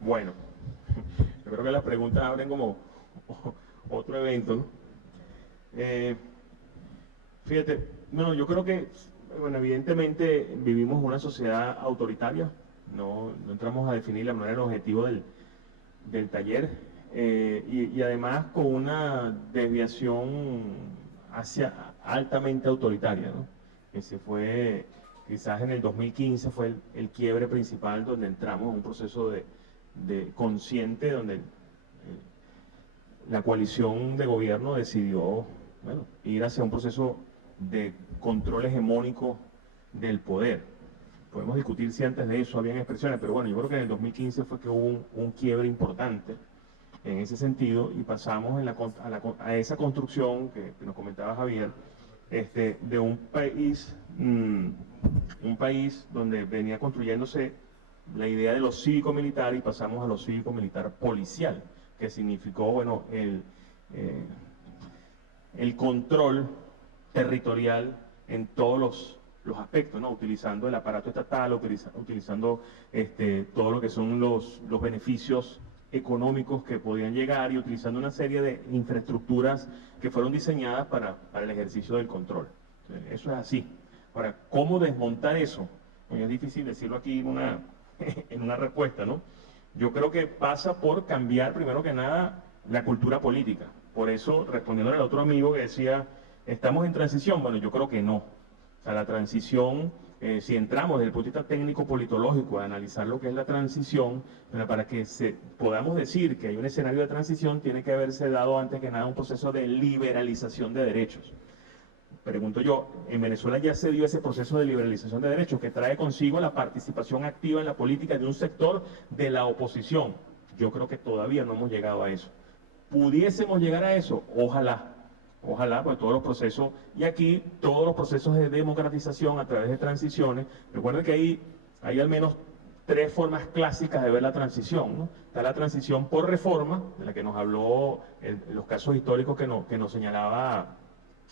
Bueno, yo creo que las preguntas abren como otro evento, ¿no? Eh, Fíjate, bueno, yo creo que, bueno, evidentemente vivimos en una sociedad autoritaria, no entramos a definirla, no era el objetivo del taller, y además con una desviación hacia altamente autoritaria, ¿no? Que se fue, quizás en el 2015 fue el quiebre principal donde entramos en un proceso de consciente donde la coalición de gobierno decidió, bueno, ir hacia un proceso de control hegemónico del poder. Podemos discutir si antes de eso habían expresiones, pero bueno, yo creo que en el 2015 fue que hubo un quiebre importante en ese sentido y pasamos a esa construcción que nos comentaba Javier, de un país donde venía construyéndose la idea de lo cívico-militar y pasamos a lo cívico-militar policial, que significó, bueno, el control territorial en todos los aspectos, ¿no? Utilizando el aparato estatal, utilizando todo lo que son los beneficios económicos que podían llegar y utilizando una serie de infraestructuras que fueron diseñadas para el ejercicio del control. Eso es así. Ahora, ¿cómo desmontar eso? Pues es difícil decirlo aquí en una respuesta, ¿no? Yo creo que pasa por cambiar, primero que nada, la cultura política. Por eso, respondiendo al otro amigo que decía, ¿estamos en transición? Bueno, yo creo que no. O sea, la transición, si entramos desde el punto de vista técnico-politológico a analizar lo que es la transición, para que podamos decir que hay un escenario de transición, tiene que haberse dado antes que nada un proceso de liberalización de derechos. Pregunto yo, en Venezuela ya se dio ese proceso de liberalización de derechos que trae consigo la participación activa en la política de un sector de la oposición. Yo creo que todavía no hemos llegado a eso. ¿Pudiésemos llegar a eso? Ojalá. Ojalá, pues todos los procesos, y aquí todos los procesos de democratización a través de transiciones. Recuerden que hay al menos tres formas clásicas de ver la transición, ¿no? Está la transición por reforma, de la que nos habló los casos históricos que nos señalaba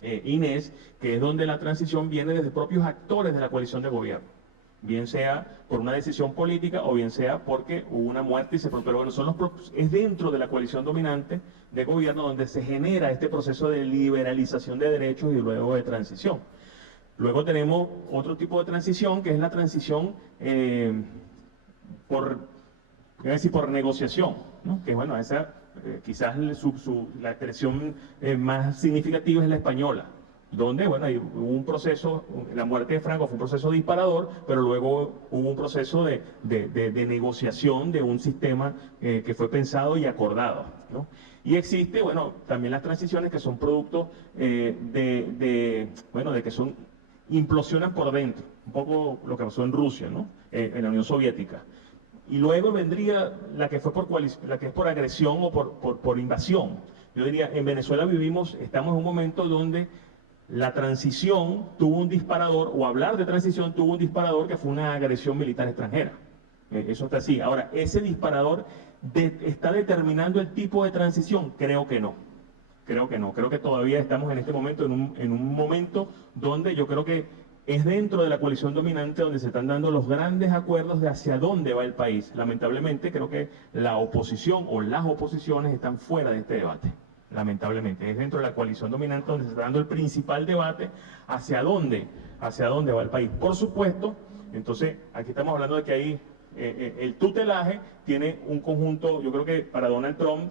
Inés, que es donde la transición viene desde propios actores de la coalición de gobierno, bien sea por una decisión política o bien sea porque hubo una muerte y pero bueno, es dentro de la coalición dominante de gobierno donde se genera este proceso de liberalización de derechos y luego de transición. Luego tenemos otro tipo de transición que es la transición por negociación, ¿no? Que bueno, esa quizás la expresión más significativa es la española, donde bueno, hubo un proceso, la muerte de Franco fue un proceso disparador, pero luego hubo un proceso de negociación de un sistema que fue pensado y acordado, ¿no? Y existe, bueno, también las transiciones que son producto bueno, de que implosionan por dentro, un poco lo que pasó en Rusia, ¿no? En la Unión Soviética. Y luego vendría la que es por agresión o por invasión. Yo diría, en Venezuela estamos en un momento donde la transición tuvo un disparador, o hablar de transición tuvo un disparador que fue una agresión militar extranjera. Eso está así. Ahora, ¿ese disparador está determinando el tipo de transición? Creo que no. Creo que no. Creo que todavía estamos en este momento en un momento donde yo creo que es dentro de la coalición dominante donde se están dando los grandes acuerdos de hacia dónde va el país. Lamentablemente, creo que la oposición o las oposiciones están fuera de este debate. Lamentablemente, es dentro de la coalición dominante donde se está dando el principal debate hacia dónde va el país. Por supuesto, entonces, aquí estamos hablando de que hay el tutelaje tiene un conjunto, yo creo que para Donald Trump,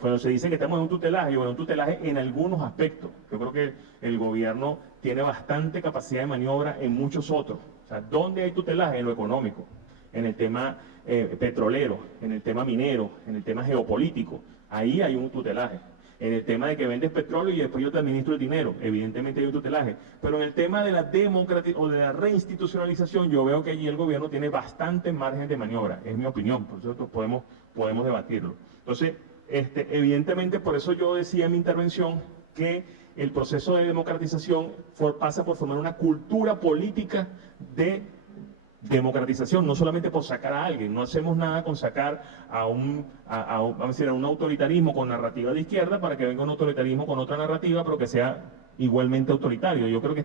cuando se dice que estamos en un tutelaje, bueno, un tutelaje en algunos aspectos. Yo creo que el gobierno tiene bastante capacidad de maniobra en muchos otros. O sea, ¿dónde hay tutelaje? En lo económico, en el tema petrolero, en el tema minero, en el tema geopolítico. Ahí hay un tutelaje. En el tema de que vendes petróleo y después yo te administro el dinero, evidentemente hay un tutelaje. Pero en el tema de la democratización o de la reinstitucionalización, yo veo que allí el gobierno tiene bastante margen de maniobra, es mi opinión, por eso podemos debatirlo. Entonces, evidentemente, por eso yo decía en mi intervención que el proceso de democratización pasa por formar una cultura política de democratización, no solamente por sacar a alguien. No hacemos nada con sacar vamos a decir, a un autoritarismo con narrativa de izquierda para que venga un autoritarismo con otra narrativa, pero que sea igualmente autoritario. Yo creo que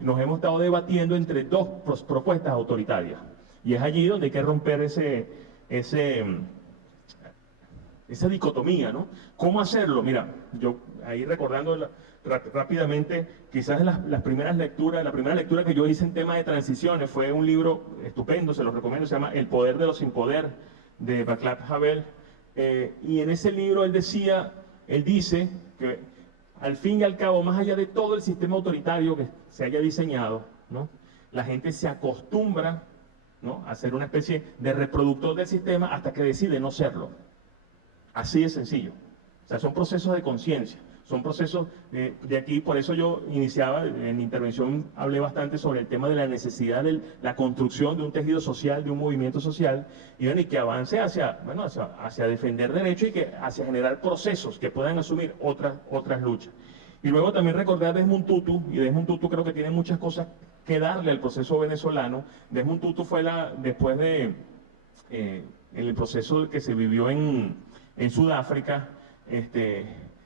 nos hemos estado debatiendo entre dos propuestas autoritarias. Y es allí donde hay que romper esa dicotomía, ¿no? ¿Cómo hacerlo? Mira, yo ahí recordando rápidamente, quizás las primeras lecturas, la primera lectura que yo hice en tema de transiciones fue un libro estupendo, se los recomiendo, se llama El poder de los sin poder, de Václav Havel, y en ese libro él dice que al fin y al cabo, más allá de todo el sistema autoritario que se haya diseñado, ¿no? La gente se acostumbra, ¿no?, a ser una especie de reproductor del sistema hasta que decide no serlo. Así de sencillo. O sea, son procesos de conciencia, son procesos de aquí, por eso yo iniciaba, en mi intervención hablé bastante sobre el tema de la necesidad de la construcción de un tejido social, de un movimiento social, y que avance hacia defender derechos y hacia generar procesos que puedan asumir otras luchas. Y luego también recordar a Desmond Tutu, y Desmond Tutu creo que tiene muchas cosas que darle al proceso venezolano. Desmond Tutu fue después de el proceso que se vivió en Sudáfrica,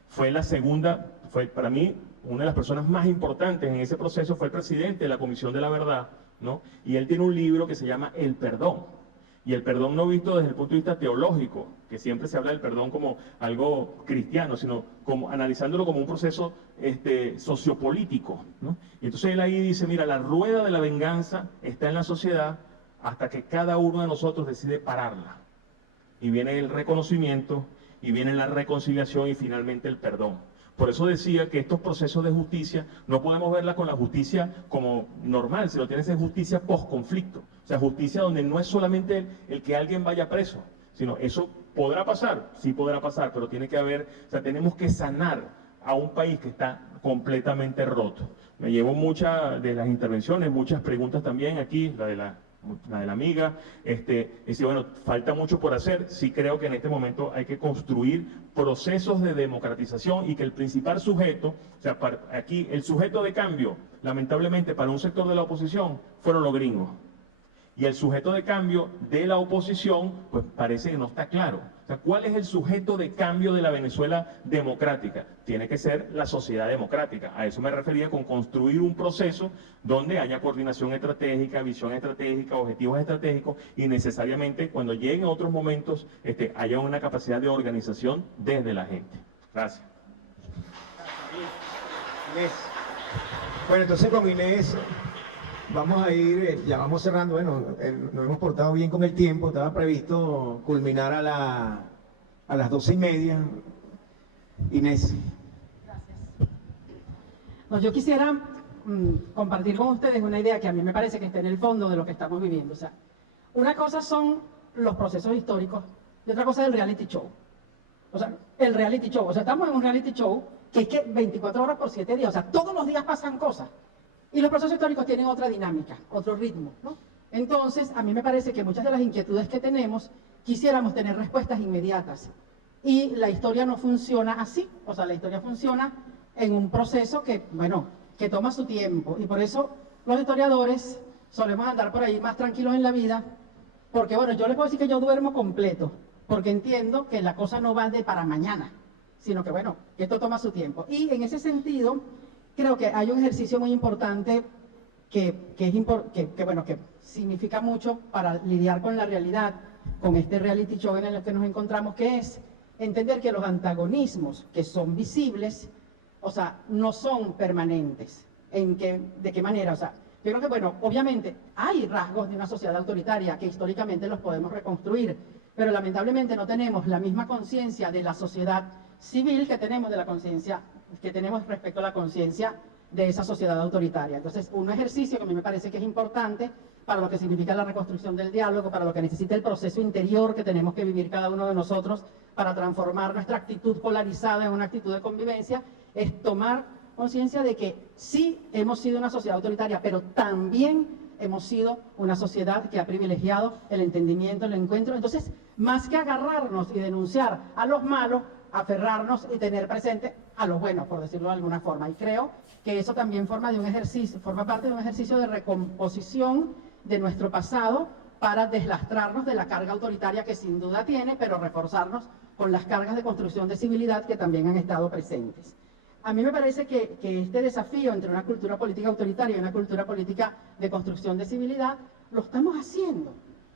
fue la segunda, fue para mí una de las personas más importantes en ese proceso, fue el presidente de la Comisión de la Verdad, ¿no? Y él tiene un libro que se llama El Perdón. Y el perdón no visto desde el punto de vista teológico, que siempre se habla del perdón como algo cristiano, sino como analizándolo como un proceso sociopolítico, ¿no? Y entonces él ahí dice, mira, la rueda de la venganza está en la sociedad hasta que cada uno de nosotros decide pararla. Y viene el reconocimiento, y viene la reconciliación y finalmente el perdón. Por eso decía que estos procesos de justicia no podemos verla con la justicia como normal, sino tiene que ser justicia post-conflicto. O sea, justicia donde no es solamente el que alguien vaya preso, sino eso podrá pasar, sí podrá pasar, pero tiene que haber, o sea, tenemos que sanar a un país que está completamente roto. Me llevo muchas de las intervenciones, muchas preguntas también aquí, la de la amiga, dice, bueno, falta mucho por hacer. Sí creo que en este momento hay que construir procesos de democratización y que el principal sujeto, o sea, aquí el sujeto de cambio, lamentablemente para un sector de la oposición, fueron los gringos. Y el sujeto de cambio de la oposición, pues parece que no está claro. O sea, ¿cuál es el sujeto de cambio de la Venezuela democrática? Tiene que ser la sociedad democrática. A eso me refería con construir un proceso donde haya coordinación estratégica, visión estratégica, objetivos estratégicos y necesariamente cuando lleguen otros momentos haya una capacidad de organización desde la gente. Gracias. Inés. Bueno, entonces con Inés vamos a ir, ya vamos cerrando. Bueno, nos hemos portado bien con el tiempo, estaba previsto culminar a las 12:30. Inés. Gracias. No, yo quisiera compartir con ustedes una idea que a mí me parece que está en el fondo de lo que estamos viviendo. O sea, una cosa son los procesos históricos y otra cosa es el reality show. O sea, el reality show. O sea, estamos en un reality show que es que 24 horas por 7 días. O sea, todos los días pasan cosas. Y los procesos históricos tienen otra dinámica, otro ritmo, ¿no? Entonces, a mí me parece que muchas de las inquietudes que tenemos, quisiéramos tener respuestas inmediatas. Y la historia no funciona así. O sea, la historia funciona en un proceso que, bueno, que toma su tiempo. Y por eso los historiadores solemos andar por ahí más tranquilos en la vida, porque, bueno, yo les puedo decir que yo duermo completo, porque entiendo que la cosa no va de para mañana, sino que, bueno, que esto toma su tiempo. Y en ese sentido, creo que hay un ejercicio muy importante que significa mucho para lidiar con la realidad, con este reality show en el que nos encontramos, que es entender que los antagonismos que son visibles, o sea, no son permanentes. ¿De qué manera? O sea, yo creo que, bueno, obviamente hay rasgos de una sociedad autoritaria que históricamente los podemos reconstruir, pero lamentablemente no tenemos la misma conciencia de la sociedad civil que tenemos de la conciencia que tenemos respecto a la conciencia de esa sociedad autoritaria. Entonces, un ejercicio que a mí me parece que es importante para lo que significa la reconstrucción del diálogo, para lo que necesita el proceso interior que tenemos que vivir cada uno de nosotros para transformar nuestra actitud polarizada en una actitud de convivencia, es tomar conciencia de que sí hemos sido una sociedad autoritaria, pero también hemos sido una sociedad que ha privilegiado el entendimiento, el encuentro. Entonces, más que agarrarnos y denunciar a los malos, aferrarnos y tener presente a los buenos, por decirlo de alguna forma. Y creo que eso también forma parte de un ejercicio de recomposición de nuestro pasado para deslastrarnos de la carga autoritaria que sin duda tiene, pero reforzarnos con las cargas de construcción de civilidad que también han estado presentes. A mí me parece que este desafío entre una cultura política autoritaria y una cultura política de construcción de civilidad lo estamos haciendo.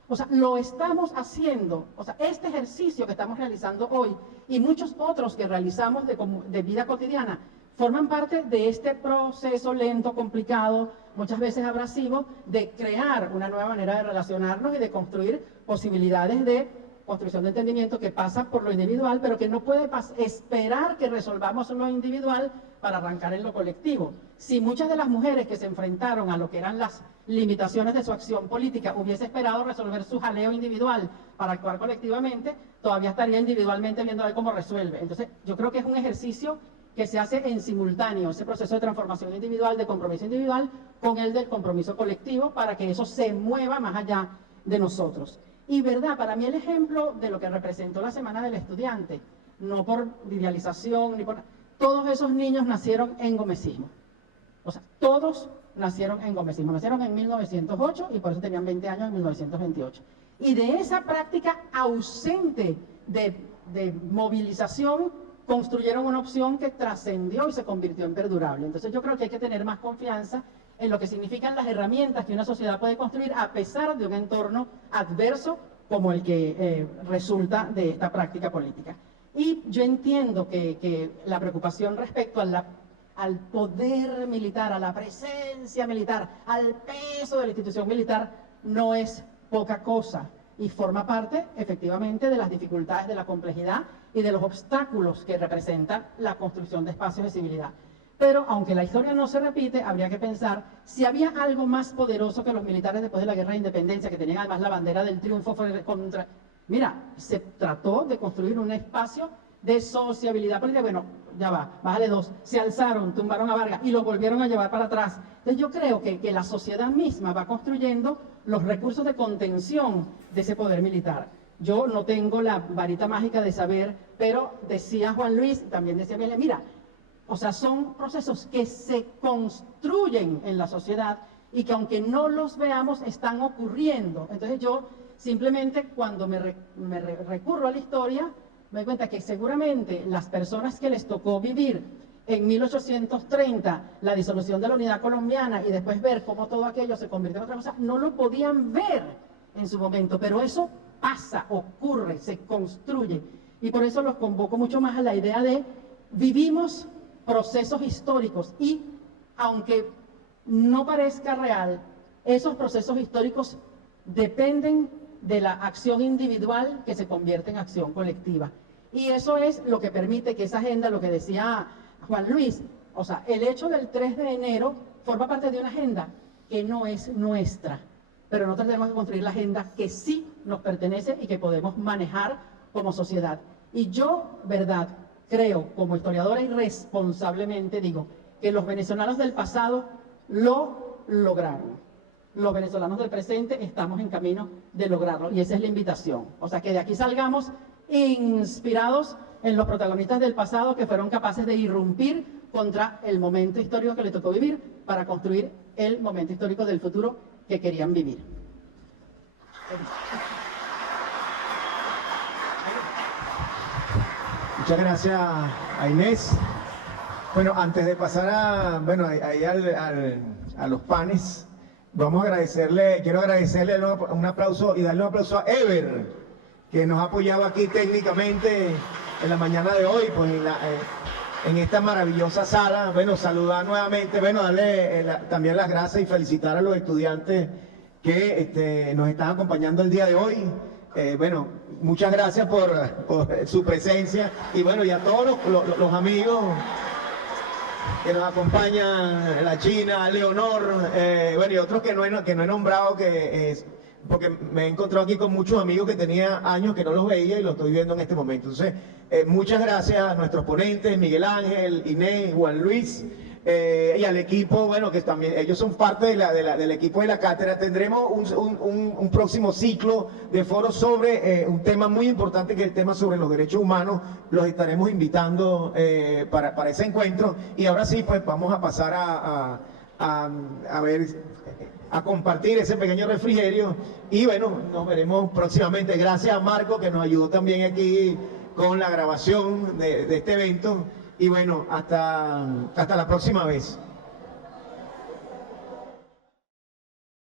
O sea, lo estamos haciendo. O sea, este ejercicio que estamos realizando hoy y muchos otros que realizamos de vida cotidiana forman parte de este proceso lento, complicado, muchas veces abrasivo, de crear una nueva manera de relacionarnos y de construir posibilidades de construcción de entendimiento que pasa por lo individual, pero que no puede esperar que resolvamos lo individual para arrancar en lo colectivo. Si muchas de las mujeres que se enfrentaron a lo que eran las limitaciones de su acción política hubiese esperado resolver su jaleo individual para actuar colectivamente, todavía estaría individualmente viendo a ver cómo resuelve. Entonces, yo creo que es un ejercicio que se hace en simultáneo, ese proceso de transformación individual, de compromiso individual, con el del compromiso colectivo, para que eso se mueva más allá de nosotros. Y verdad, para mí el ejemplo de lo que representó la Semana del Estudiante, no por idealización, ni por... Todos esos niños nacieron en gomecismo. O sea, todos nacieron en gomecismo. Nacieron en 1908 y por eso tenían 20 años en 1928. Y de esa práctica ausente de movilización, construyeron una opción que trascendió y se convirtió en perdurable. Entonces yo creo que hay que tener más confianza en lo que significan las herramientas que una sociedad puede construir a pesar de un entorno adverso como el que resulta de esta práctica política. Y yo entiendo que la preocupación respecto al poder militar, a la presencia militar, al peso de la institución militar, no es poca cosa y forma parte efectivamente de las dificultades, de la complejidad y de los obstáculos que representa la construcción de espacios de civilidad. Pero aunque la historia no se repite, habría que pensar si había algo más poderoso que los militares después de la Guerra de Independencia, que tenían además la bandera del triunfo contra... Mira, se trató de construir un espacio de sociabilidad política. Bueno, ya va, bájale dos. Se alzaron, tumbaron a Vargas y lo volvieron a llevar para atrás. Entonces yo creo que la sociedad misma va construyendo los recursos de contención de ese poder militar. Yo no tengo la varita mágica de saber, pero decía Juan Luis, también decía Miguel, mira, o sea, son procesos que se construyen en la sociedad y que aunque no los veamos, están ocurriendo. Entonces yo simplemente cuando me recurro a la historia, me doy cuenta que seguramente las personas que les tocó vivir en 1830 la disolución de la unidad colombiana y después ver cómo todo aquello se convirtió en otra cosa, no lo podían ver en su momento, pero eso pasa, ocurre, se construye. Y por eso los convoco mucho más a la idea de vivimos procesos históricos y, aunque no parezca real, esos procesos históricos dependen de la acción individual que se convierte en acción colectiva. Y eso es lo que permite que esa agenda, lo que decía Juan Luis, o sea, el hecho del 3 de enero forma parte de una agenda que no es nuestra, pero nosotros tenemos que construir la agenda que sí nos pertenece y que podemos manejar como sociedad. Y yo, verdad, creo, como historiadora y responsablemente digo, que los venezolanos del pasado lo lograron. Los venezolanos del presente estamos en camino de lograrlo y esa es la invitación. O sea, que de aquí salgamos inspirados en los protagonistas del pasado que fueron capaces de irrumpir contra el momento histórico que les tocó vivir para construir el momento histórico del futuro que querían vivir. Muchas gracias a Inés. Bueno, antes de pasar a los panes, quiero agradecerle un aplauso y darle un aplauso a Ever, que nos ha apoyado aquí técnicamente en la mañana de hoy, pues en esta maravillosa sala. Bueno, saludar nuevamente, bueno, darle también las gracias y felicitar a los estudiantes que nos están acompañando el día de hoy. Bueno, muchas gracias por su presencia y bueno, y a todos los amigos que nos acompañan, la China, Leonor, bueno, y otros que no he nombrado, porque me he encontrado aquí con muchos amigos que tenía años que no los veía y los estoy viendo en este momento. Entonces, muchas gracias a nuestros ponentes, Miguel Ángel, Inés, Juan Luis, y al equipo, bueno, que también ellos son parte del equipo de la cátedra. Tendremos un próximo ciclo de foros sobre un tema muy importante, que es el tema sobre los derechos humanos. Los estaremos invitando para ese encuentro. Y ahora sí, pues vamos a pasar a compartir ese pequeño refrigerio y bueno, nos veremos próximamente. Gracias a Marco, que nos ayudó también aquí con la grabación de este evento. Y bueno, hasta la próxima vez.